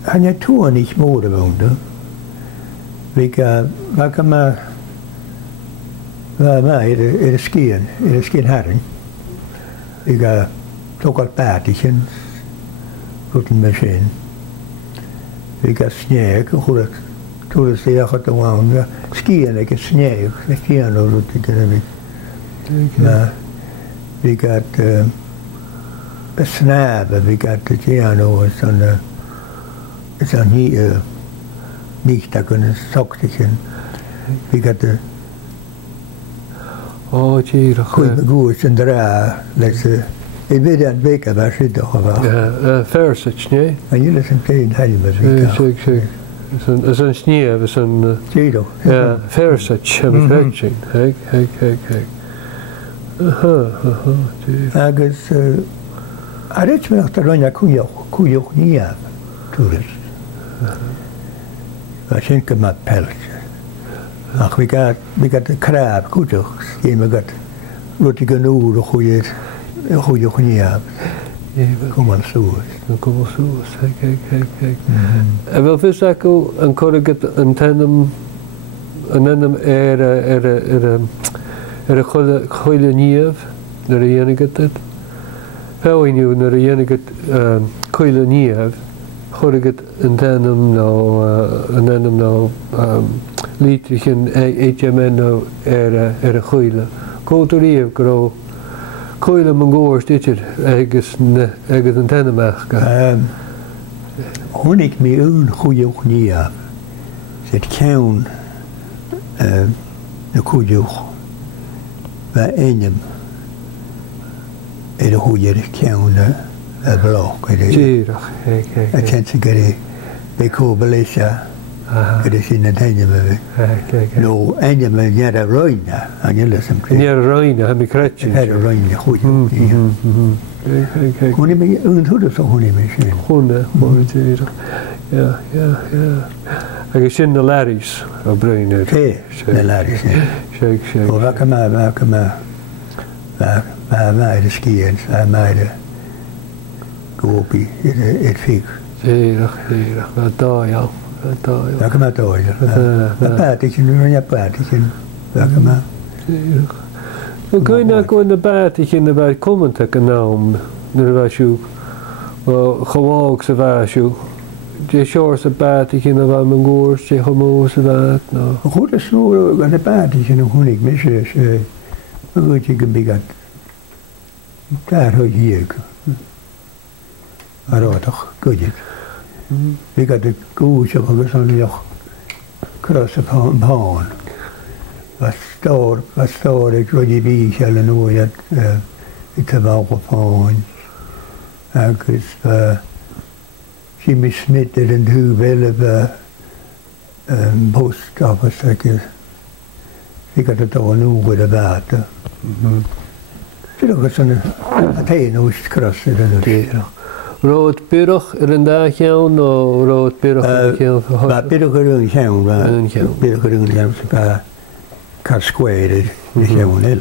Han je toen niet moeder woonde. Waar kan maar in de skiën herring. Ik ga toch al paardjes, goed een machine. Ik ga sneeuw, goed. Toen ze je gaat wonen, skiën, ik ga sneeuw, skiën nog ik heb. Maar ik ga snappen, ik ga het piano is dan niet dat kunnen zaktigen. Ik ga de goed en dra, ik weet dat weken waar ze toch wel. Ja, versets, nee? En jullie zijn tegen helemaal. Ja, zeker. Het is een sneeuw, het is een... Ja, versets, heb ik gezien. Kijk. Agus, arits me achter ronja kujoch niet hebben, toerist. We zijn met peltje. Ach, we gaat de kraab, kujoch, je me gaat, wat ik een uur kujoch niet hebben. Kom maar zo eens. Kom maar zo eens, kijk. En wel vis ik al een korriget een tandem er goede nieuw, naar de enige tijd. Hoe nieuw naar de enige goede nieuw, korriget een tandem nou liedje eet je men nou goede. Cultuur groot. Goede mangoors dit je ergens een tandem maken. Hoe ik me een goede nieuw heb, zit geen de kujoch. Waar eenem de goede keunen blok. Zeerig, kijk. Het kent ze gere bij Kobelesja. Het is in het einde me. Kijk. No, einde me jaren roina. En jullie zijn klein. Jaren roina, heb ik kretjes. Jaren roina, goed. Kijk. Hoe neem je een hoede zo hoe neem je? Goed, mooi zeerig. Ja. Ik is in de larries, op bruin. De larries. Shake. Welke maar de skiën, maar de kopie, het fik. Zeerig, wat daar ja. Welke maar daar ja. Dat paardje, nu een paardje. Welke maar. Zeerig. Dan kun je nou gewoon de paardje in de bij komen te genomen. Dat was je gewoon ze was je. Je short een paardje in de bij mijn goors, je gewoon ze dat. Goed is zo, met een paardje nog hoe ik mis is. Maar goed, je kan begaan. Daar hoor je hier. Maar dat toch, goed je. Ik had de koosje van zo'n joch. Krossen van baan. Wat står ik voor die bies eller nooit. Ik heb ook van. Agus, Jimmy Smith er en hoe willen we post office. Ik had het al een uur de water. Het is zo'n Atheneoest krassen. Rood pirog er een dag jouw, rood pirog er een keer voor haar? Pirog er een jouw, pirog er een jouw, kan square, is jouw, hè?